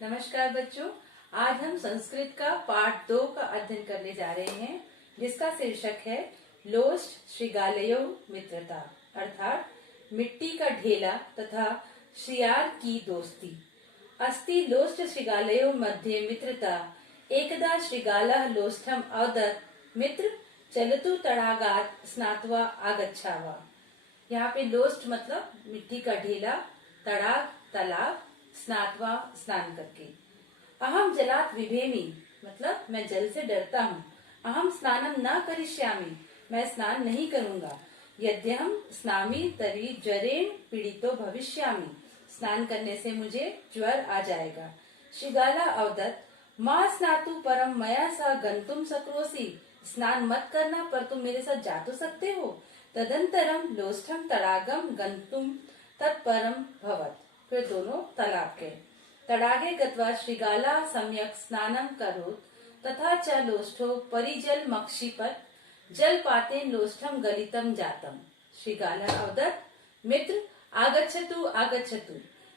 नमस्कार बच्चों। आज हम संस्कृत का पाठ 2 का अध्ययन करने जा रहे हैं, जिसका शीर्षक है लोष्ट श्रृगालयो मित्रता, अर्थात मिट्टी का ढेला तथा श्रियार की दोस्ती। अस्ति लोष्ट श्रृगालयो मध्ये मित्रता, एकदा श्रृगालः लोष्टम अवदत् मित्र चलतु तडागात् स्नात्वा आगच्छावा। यहाँ पे लोष्ट मतलब मिट्टी का ढेला, तड़ाग तालाब, स्नात्वा स्नान करके। अहम जलात विभेमि मतलब मैं जल से डरता हूँ। अहम स्नानम न करिष्यामि मैं स्नान नहीं करूंगा। यद्यहम स्नामि तर्हि ज्वरेण पीड़ितो भविष्यामि स्नान करने से मुझे ज्वर आ जाएगा। श्रृगाला अवदत् मां स्नातु परम मया सह गंतुम शक्नोसि, स्नान मत करना पर तुम मेरे साथ जा तो सकते हो। तदंतरम लोष्ठम तड़ागम गंतुम तत्परम भवत्, फिर दोनों तालाब गए। तड़ागे गत्वा श्रृगाला सम्यक स्नानं करोत् तथा च लोष्ठो परिजल मक्षिपत् जलपातेन लोष्ठम गलितम जातम। श्रृगाला अवदत् मित्र आगच्छतु आगच्छतु।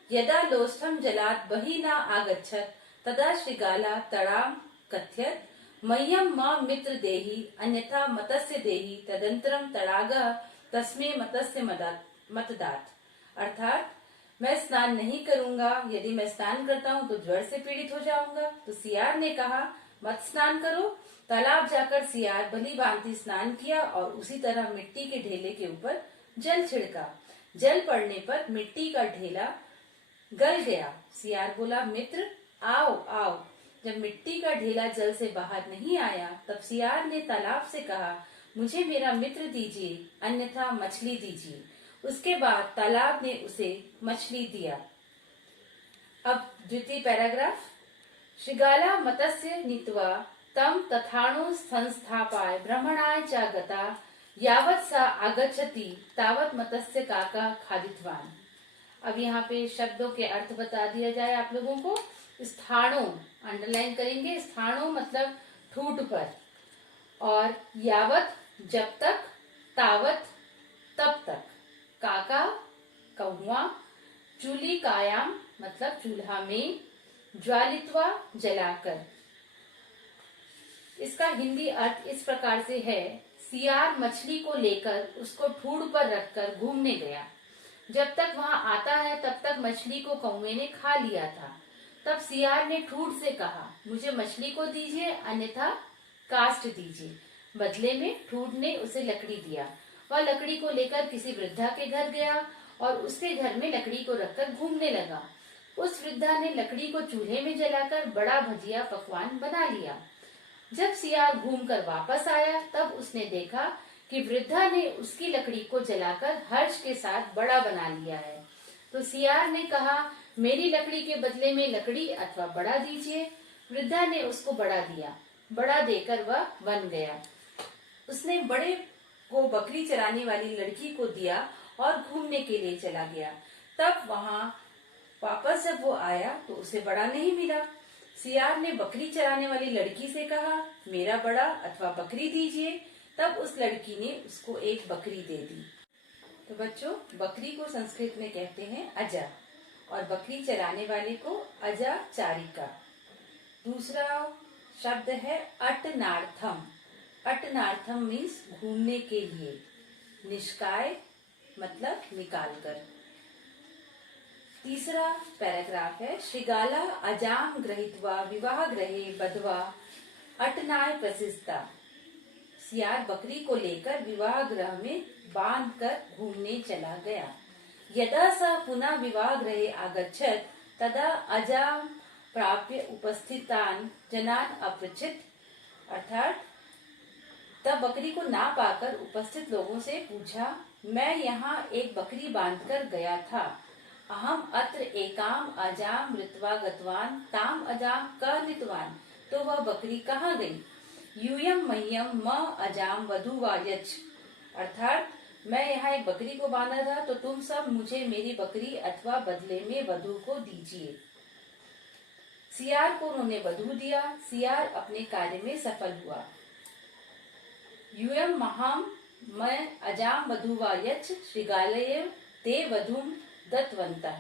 यदा लोष्ठम जलात् बहिः न आगच्छत् तदा श्रृगाला तडां कथयत् मह्यं मां मित्र देहि अन्यथा मतस्य देहि। तदंतरम तड़ागः तस्मै मतस्य मतदात्, अर्थात मैं स्नान नहीं करूंगा, यदि मैं स्नान करता हूँ तो ज्वर से पीड़ित हो जाऊंगा। तो सियार ने कहा मत स्नान करो। तालाब जाकर सियार भली भांति स्नान किया और उसी तरह मिट्टी के ढेले के ऊपर जल छिड़का। जल पड़ने पर मिट्टी का ढेला गल गया। सियार बोला मित्र आओ आओ। जब मिट्टी का ढेला जल से बाहर नहीं आया तब सियार ने तालाब से कहा मुझे मेरा मित्र दीजिए अन्यथा मछली दीजिए। उसके बाद तालाब ने उसे मछली दिया। अब द्वितीय पैराग्राफ। श्रृगाला मत्स्य नीत्वा तम तथाणु संस्थापाय ब्रह्मणाय च गता यावत् सा आगच्छति तावत् मत्स्य काका खादितवान। अब यहाँ पे शब्दों के अर्थ बता दिया जाए आप लोगों को। स्थाणु अंडरलाइन करेंगे। स्थाणु मतलब ठूठ पर, और यावत जब तक, तावत तब तक, काका कौवा, चूली कायाम मतलब चूल्हा में, ज्वालित्वा जलाकर। इसका हिंदी अर्थ इस प्रकार से है, सियार मछली को लेकर उसको ठूड़ पर रखकर घूमने गया। जब तक वहां आता है तब तक मछली को कौवे ने खा लिया था। तब सियार ने ठूड़ से कहा मुझे मछली को दीजिए अन्यथा काष्ठ दीजिए। बदले में ठूड़ ने उसे लकड़ी दिया। वह लकड़ी को लेकर किसी वृद्धा के घर गया और उसके घर में लकड़ी को रखकर घूमने लगा। उस वृद्धा ने लकड़ी को चूल्हे में जलाकर बड़ा भजिया पकवान बना लिया। जब सियार घूमकर वापस आया तब उसने देखा कि वृद्धा ने उसकी लकड़ी को जलाकर हर्ष के साथ बड़ा बना लिया है। तो सियार ने कहा मेरी लकड़ी के बदले में लकड़ी अथवा बड़ा दीजिए। वृद्धा ने उसको बड़ा दिया। बड़ा देकर वह वन गया। उसने बड़े को बकरी चराने वाली लड़की को दिया और घूमने के लिए चला गया। तब वहां वापस जब वो आया तो उसे बड़ा नहीं मिला। सियार ने बकरी चराने वाली लड़की से कहा मेरा बड़ा अथवा बकरी दीजिए। तब उस लड़की ने उसको एक बकरी दे दी। तो बच्चों, बकरी को संस्कृत में कहते हैं अजा और बकरी चराने वाले को अजा चारिका। दूसरा शब्द है अटनार्थम। अटनार्थम मीन्स घूमने के लिए। निष्काय मतलब निकालकर। तीसरा पैराग्राफ है श्रृगाला अजाम गृहीत्वा विवाह ग्रहे बध्वा अटनाय प्रसिद्धा। सियार बकरी को लेकर विवाह गृह में बांध कर घूमने चला गया। यदा स पुनः विवाह गृहे आगच्छत् तदा अजाम प्राप्य उपस्थितान जनान अपृच्छत्, अर्थात तब बकरी को ना पाकर उपस्थित लोगों से पूछा मैं यहाँ एक बकरी बांधकर गया था। अहम अत्र एकाम अजाम मृत्वा गतवान ताम अजाम क नीतवान। तो वह बकरी कहाँ गई? यूयम मह्यम म अजाम वधुवायच, अर्थात मैं यहाँ एक बकरी को बांधा था तो तुम सब मुझे मेरी बकरी अथवा बदले में वधु को दीजिए। सियार को उन्होंने वधु दिया। सियार अपने कार्य में सफल हुआ। यूयम महाम मैं अजाम वधुवायच श्रृगालये ते वधुम दत्तवन्तः।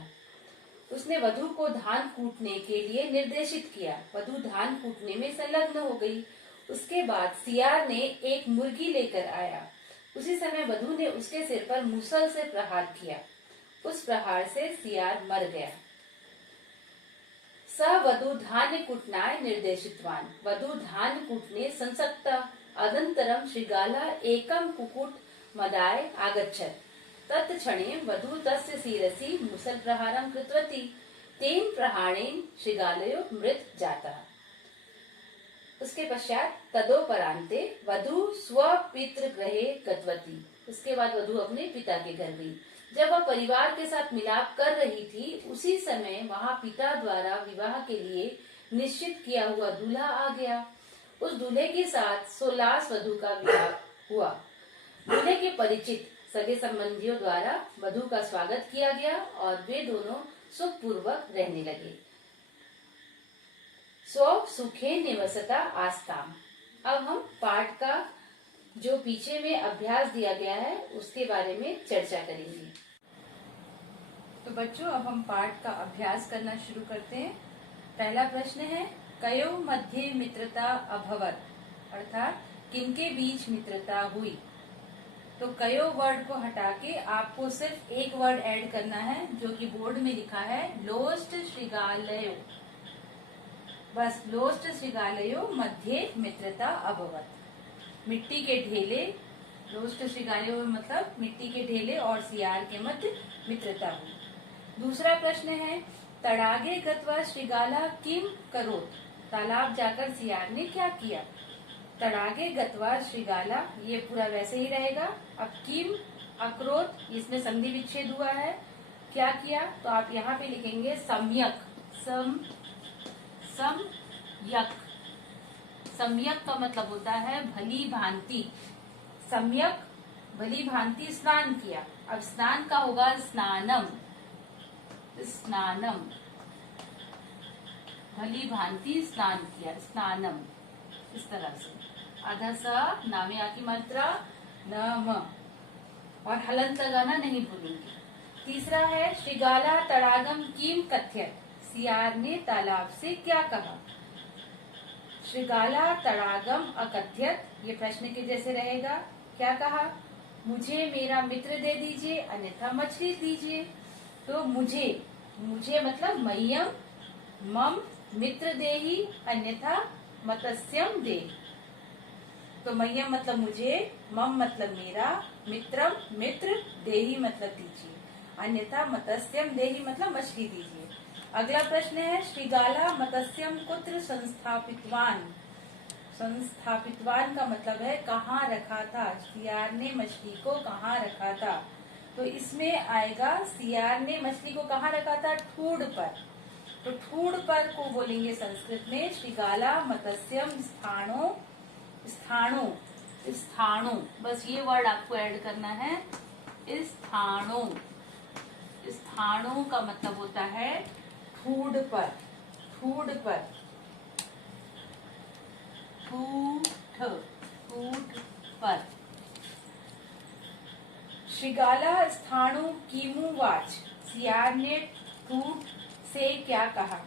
उसने वधु को धान कूटने के लिए निर्देशित किया। वधु धान कूटने में संलग्न हो गई। उसके बाद सियार ने एक मुर्गी लेकर आया। उसी समय वधु ने उसके सिर पर मुसल से प्रहार किया। उस प्रहार से सियार मर गया। स वधु धान्य कूटनाय निर्देशितवान। वधु धान कूटने संसक्ता अदंतरम श्रीगाला एकम कुकुट मदाय आगच्छत्। तत्क्षणे वधू तस्य शिरसि मुसल प्रहारं कृतवती। तेन प्रहारेण श्रीगालयो मृत जाता। उसके पश्चात तदोपरांते वधू स्वपितृ गृहे गतवती। उसके बाद वधू अपने पिता के घर गई। जब वह परिवार के साथ मिलाप कर रही थी, उसी समय वहां पिता द्वारा विवाह के लिए निश्चित किया हुआ दूल्हा आ गया। उस दूल्हे के साथ सोलास वधू का विवाह हुआ। दूल्हे के परिचित सगे संबंधियों द्वारा वधू का स्वागत किया गया और वे दोनों सुखपूर्वक रहने लगे। स्व सुखे निवसता आस्ताम। अब हम पाठ का जो पीछे में अभ्यास दिया गया है उसके बारे में चर्चा करेंगे। तो बच्चों, अब हम पाठ का अभ्यास करना शुरू करते हैं। पहला प्रश्न है, कयो मध्ये मित्रता अभवत, अर्थात किनके बीच मित्रता हुई। तो कयो वर्ड को हटा के आपको सिर्फ एक वर्ड ऐड करना है, जो कि बोर्ड में लिखा है लोस्ट श्रीगालयो। बस लोस्ट श्रीगालयो मध्ये मित्रता अभवत। मिट्टी के ढेले, लोस्ट श्रीगालयो मतलब मिट्टी के ढेले और सियार के मध्य मित्रता हुई। दूसरा प्रश्न है, तड़ागे गत्वा श्रीगाला किम करोत। तालाब जाकर सियार ने क्या किया। तड़ागे गत्वा श्रीगाला, ये पूरा वैसे ही रहेगा। अब किम अक्रोत, इसमें संधि विच्छेद हुआ है। क्या किया, तो आप यहाँ पे लिखेंगे सम्यक। सम्यक, सम्यक का मतलब होता है भली भांति। सम्यक भली भांति स्नान किया। अब स्नान का होगा स्नानम। स्नानम, भली भांति स्नान किया, स्नानम, इस तरह से। आधा सा नामे की मात्रा नम, और हलंत लगाना नहीं भूलेंगे। तीसरा है, श्रीगाला तड़ागम किम कथ्यत। सियार ने तालाब से क्या कहा। श्रीगाला तड़ागम अकथ्यत, ये प्रश्न के जैसे रहेगा। क्या कहा, मुझे मेरा मित्र दे दीजिए अन्यथा मछली दीजिए। तो मुझे, मुझे मतलब मह्यम, मम मित्र देही अन्यथा मत्स्यम दे। तो मह्यम मतलब मुझे, मम मतलब मेरा, मित्रम मित्र, देही मतलब दीजिए, अन्यथा मत्स्यम देही मतलब मछली दीजिए। अगला प्रश्न है, श्रीगाला मत्स्यम कुत्र संस्थापितवान। संस्थापितवान का मतलब है कहाँ रखा था। सियार ने मछली को कहाँ रखा था। तो इसमें आएगा, सियार ने मछली को कहाँ रखा था, ठूड पर। तो ठूड पर को बोलेंगे संस्कृत में श्रीगाला मत्स्यम स्थानो। स्थाणु, स्थाणु, बस ये वर्ड आपको ऐड करना है। स्थाणु, स्थाणु का मतलब होता है ठूड पर। ठूड पर, ठूठ, ठूठ पर। श्रीगाला स्थाणु कीमु वाच। सियार ने ठूठ से क्या कहा।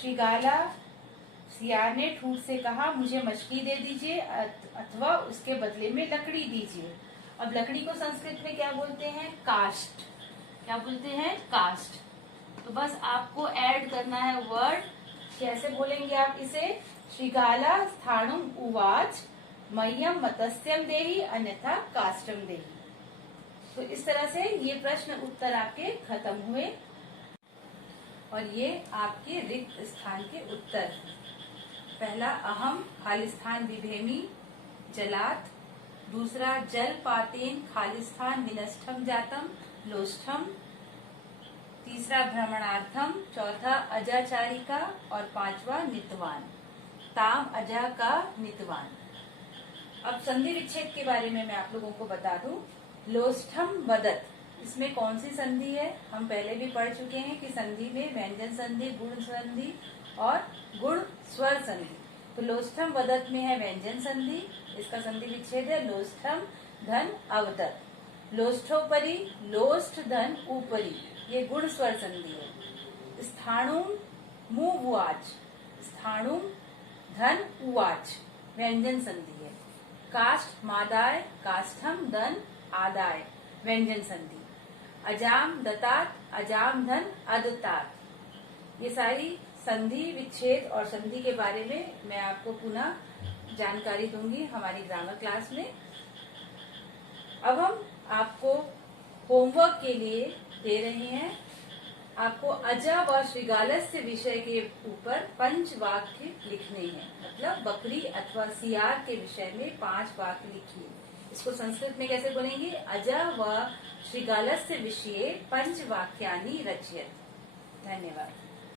श्रीगाला, सियार ने ठूठ से कहा, मुझे मछली दे दीजिए अथवा उसके बदले में लकड़ी दीजिए। अब लकड़ी को संस्कृत में क्या बोलते हैं, काष्ठ। क्या बोलते हैं, काष्ठ। तो बस आपको ऐड करना है वर्ड। कैसे बोलेंगे आप इसे, श्रीगाला स्थाणुम उवाच मह्यम मत्स्यम देही अन्यथा काष्ठम देही। तो इस तरह से ये प्रश्न उत्तर आपके खत्म हुए और ये आपके रिक्त स्थान के उत्तर। पहला, अहम खालिस्थान बिभेमी जलात। दूसरा, जल पातेन खालिस्थान विनष्टम जातम लोष्ठम। तीसरा, भ्रमणार्थम। चौथा, अजाचारिका। और पांचवा, नितवान। ताम अजा का नितवान। अब संधि विच्छेद के बारे में मैं आप लोगों को बता दूं। लोष्ठम वदत, इसमें कौन सी संधि है, हम पहले भी पढ़ चुके हैं कि संधि में व्यंजन संधि, गुण संधि और गुण स्वर संधि। तो लोष्ठम वदत में है व्यंजन संधि, इसका संधि विच्छेद है लोष्ठम धन अवदत। लोष्ठोपरि, लोष्ठ धन ऊपरी, ये गुण स्वर संधि है। स्थाणुम मुवाच, स्थाणुम धन उवाच व्यंजन संधि है। काष्ठ मादाय काष्ठम धन आदाय व्यंजन संधि। अजाम दतात अजाम धन अदतात। ये सारी संधि विच्छेद और संधि के बारे में मैं आपको पुनः जानकारी दूंगी हमारी ग्रामर क्लास में। अब हम आपको होमवर्क के लिए दे रहे हैं, आपको अजा व श्रीगालस्य विषय के ऊपर 5 वाक्य लिखने हैं। मतलब बकरी अथवा सियार के विषय में 5 वाक्य लिखिए। इसको संस्कृत में कैसे बोलेंगे? अजा व श्रीगालस्य विषये 5 वाक्यानि रचयत। धन्यवाद।